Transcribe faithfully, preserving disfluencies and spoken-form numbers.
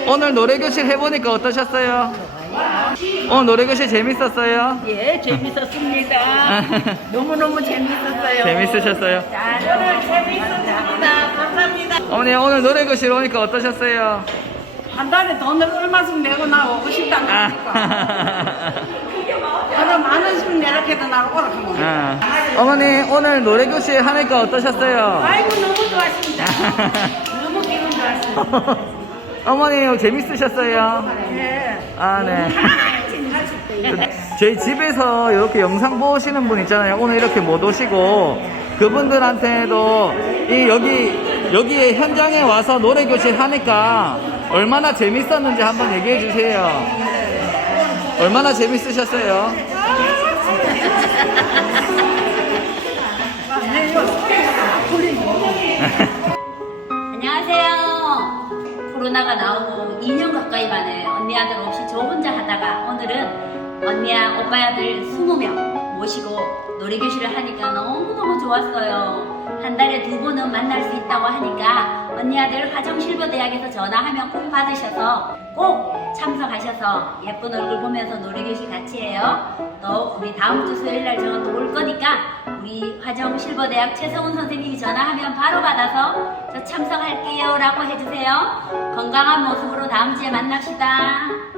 오늘 노래교실 해보니까 어떠셨어요? 오늘 노래교실 재밌었어요? 예, 재밌었습니다. 너무너무 재밌었어요. 재밌으셨어요? 자, 오늘 재밌었습니다. 감사합니다. 어머니 오늘 노래교실 오니까 어떠셨어요? 한 달에 돈을 얼마씩 내고 나 오고 싶다는 아. 거니까. 오늘 만 원씩 내라 해도 나를 오라 하면. 아. 어머니 오늘 노래교실 하니까 어떠셨어요? 아이고, 너무 좋았습니다. 너무 기분 좋았습니다. 어머니 재밌으셨어요? 예. 아, 네. 저희 집에서 이렇게 영상 보시는 분 있잖아요. 오늘 이렇게 못 오시고 그분들한테도 이 여기 여기에 현장에 와서 노래 교실 하니까 얼마나 재밌었는지 한번 얘기해 주세요. 얼마나 재밌으셨어요? 안녕하세요. 코로나가 나오고 이 년 가까이 만에 언니 아들 없이 저 혼자 하다가 오늘은 언니야 오빠 아들 스무 명 모시고 놀이교실을 하니까 너무너무 좋았어요. 한 달에 두 번은 만날 수 있다고 하니까 언니 아들 화정실버대학에서 전화하면 꼭 받으셔서 꼭 참석하셔서 예쁜 얼굴 보면서 놀이교실 같이 해요. 또 우리 다음 주 수요일날 제가 또 올 거니까 우리 화정실버대학 최성훈 선생님이 전화하면 바로 받아서 저 참석할게요 라고 해주세요. 건강한 모습으로 다음 주에 만납시다.